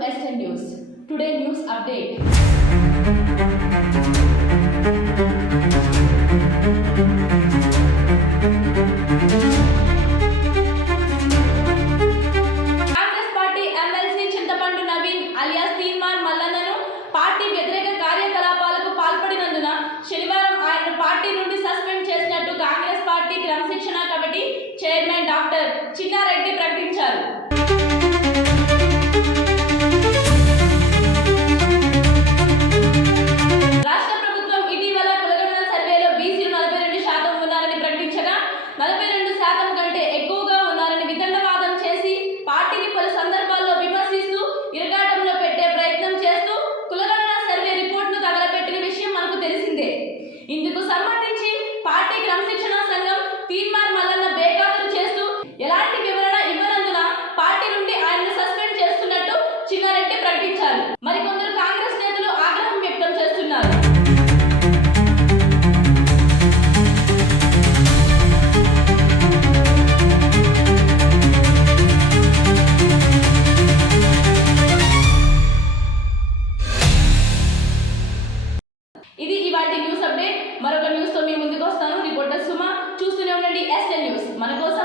SN News. Today news update. Congress party MLC చింతపండు Naveen alias Teenmar మల్లన్నను party వ్యతిరేక కార్యకలాపాలకు పాల్పడినందున శనివారం ఆయన పార్టీ నుండి సస్పెండ్ చేసినట్టు కాంగ్రెస్ పార్టీ క్రమశిక్షణ కమిటీ చైర్మన్ డాక్టర్ చిన్నారెడ్డి ప్రకటించారు. రాష్ట్ర ప్రభుత్వం ఇటీవల కులగణన సర్వేలో బీసీలు 42% ఉన్నారని ప్రకటించగా 42% కంటే ఎక్కువగా ఉన్నారని వితండవాదం చేసి పార్టీని పలు సందర్భాల్లో విమర్శిస్తూ ఇరగాటంలో పెట్టే ప్రయత్నం చేస్తూ కులగణన సర్వే రిపోర్టును తగలబెట్టిన విషయం మనకు తెలిసిందే. ఇందుకు సంబంధించి పార్టీ క్రమశిక్షణ సంఘం తీన్మార్ మల్లన్న బేఖాతరు చేస్తూ ఎలాంటి వివరణ ఇవ్వనందున పార్టీ నుండి ఆయనను సస్పెండ్ చేస్తున్నట్టు చిన్నారెడ్డి ప్రకటించారు. మరికొందరు కాంగ్రెస్ నేతలు ఆగ్రహం వ్యక్తం చేస్తున్నారు. ఇది ఇవాల్టి న్యూస్ అప్డేట్. మరొక న్యూస్ తో మీ ముందుకు వస్తాను. రిపోర్టర్ సుమ. చూస్తూనే ఉండండి SN న్యూస్. మన కోసం